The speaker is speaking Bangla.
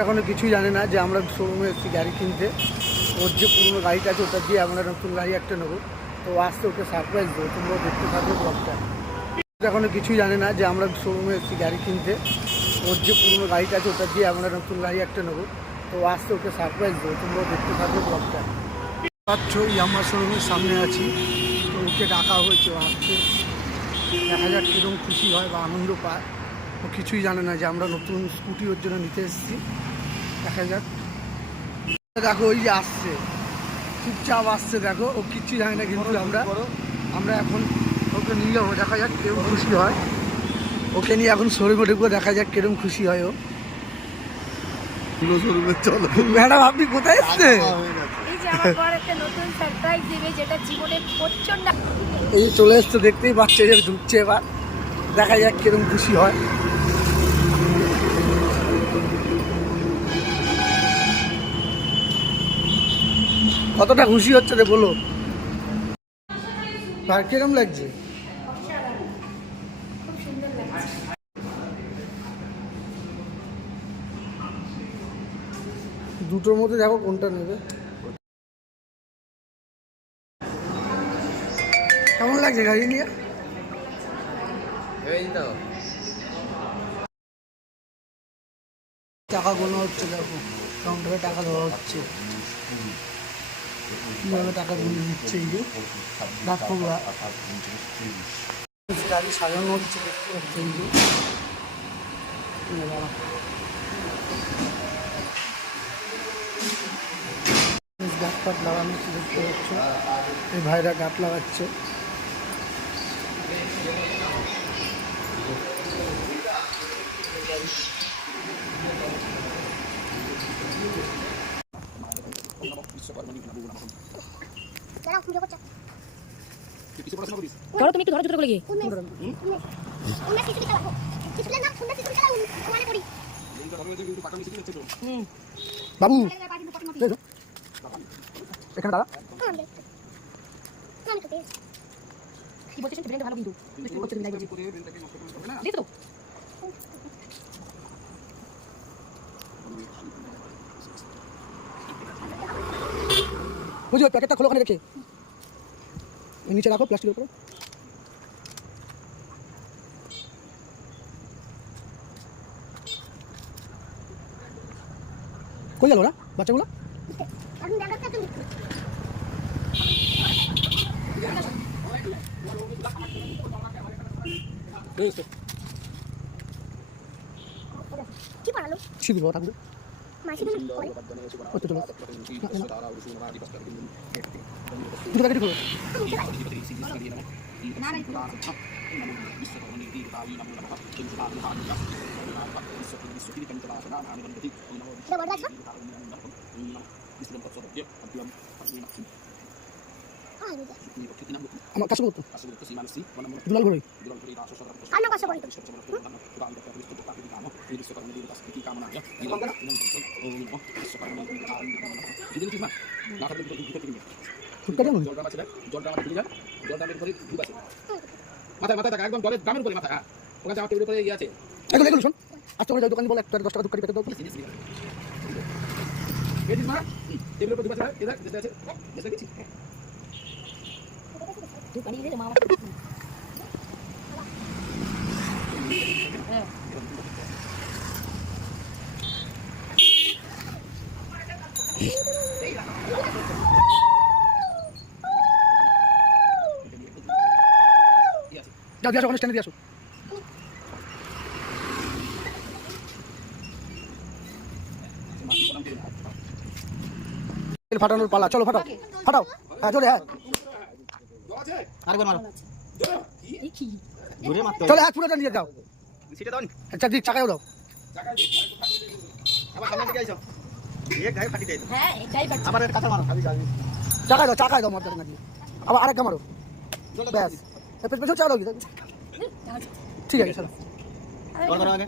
এখনো কিছুই জানে না যে আমরা শোরুমে এসেছি গাড়ি কিনতে। ওর যে পুরনো গাড়িটা আছে ওটা দিয়ে আমরা নতুন গাড়ি একটা নেবো, তো আসতে ওকে সারপ্রাইজ দেবো। তোমরাও দেখতে থাকবে ব্লগটা। এখনো কিছুই জানে না যে আমরা শোরুমে এসেছি গাড়ি কিনতে। ওর যে পুরনো গাড়িটা আছে ওটা দিয়ে আমরা নতুন গাড়ি একটা নেবো, তো আসতে ওকে সারপ্রাইজ দেবো। তোমরাও দেখতে থাকবে ব্লগটা। পাচ্ছ ইয়ামাহা শোরুমের সামনে আছি, তো ওকে ডাকা হয়েছে। ও আসছে, দেখা যাক কীরকম খুশি হয় বা আনন্দ পায়। ও কিছুই জানে না যে আমরা নতুন স্কুটি ওর জন্য নিতে এসেছি। দেখা যাক। দেখো ওই যে আসছে, চুপচাপ আসছে। দেখো ও কিচ্ছু জানে না, কিন্তু আমরা এখন ওকে নিয়ে যাবো। দেখা যাক কেরম খুশি হয়। ওকে নিয়ে এখন শোরুমে ঢুকবো, দেখা যাক কেরম খুশি হয় ও। চলো ম্যাডাম, আপনি কোথায় এসছে? এই চলে এসছে, দেখতেই পাচ্ছে যে ঢুকছে। এবার দেখা যাক কিরম খুশি হয়। কতটা খুশি হচ্ছে রে বলো। আর কিরম লাগছে? দুটোর মধ্যে দেখো কোনটা নেবে। কেমন লাগছে গাড়ি নিয়ে? টাকা গোনা হচ্ছে, দেখো কাউন্টারে টাকা দেওয়া হচ্ছে। কীভাবে টাকা গুনে দিচ্ছে এই যে ডাকখোলা। গাড়ি সাজানো হচ্ছে, দেখতে পাচ্ছে এই যে। গাছ পাট লাগানো দেখতে পাচ্ছ, এই ভাইরা গাছ লাগাচ্ছে। ধরো তুমি একটু ধরো জুতো করে গিয়ে বাবু এখানে দাঁড়া। কি বলছিস ব্রেনটা ভালো কিন্তু তুই করছিস না বলছিস দেখো তো বুঝি ওই প্যাকেটটা খোলো, ওখানে রেখে নিচে রাখো প্লাস্টিকের উপরে। কই গেল ওরা বাচ্চাগুলো? কি পড়ালো? ছিড়ি বাবা ঠাকুর। মাসি তুমি পড়ে? ওই তো চলো। দুটো প্যাকেটই খোলো। না না এটা বড় আছে? আমার কাছে বলতো দুলাল ঘরে আন্ন কাছে পড়ি তো। ফুটকা কেমন? মাথায় মাথায় থাকা একদম জলের দামের উপরে মাথা। ওখানে আমার টেবিলের উপরে ইয়ে আছে। এগুলো এগুলো শোন, আজ তোমরা যাই দোকানে বলে একটা 10 টাকা দুধ কাটি প্যাকেট দাও। এদিন মা টেবিলের উপর দুটো আছে, এদার যেটা আছে যেটা দেখছি। তুই পানি দে মা হ্যাঁ যাও দিয়ে আসো, ওখানে স্ট্যান্ডে দিয়ে আসো। ফাটানোর পালা, চলো ফাটাও ফাটাও। হ্যাঁ জোরে, হ্যাঁ আরেকবার মারো। দেখি জোরে মারতে চলো, হ্যাঁ পুরোটা নিয়ে যাও। সেটা দাও নি। আচ্ছা দিক চাকায়ও দাও। আবার সামনে থেকে আইছো। এক গায়ে ফাটি দেয়। হ্যাঁ এটাই বাচ্চা আবার এর কাছে মারো। চাকায় দাও মারতে না দিয়ে। আবার আরেকটা মারো, ব্যাস। পেছনে চালাও কি? ঠিক আছে চলো। বল করো আগে।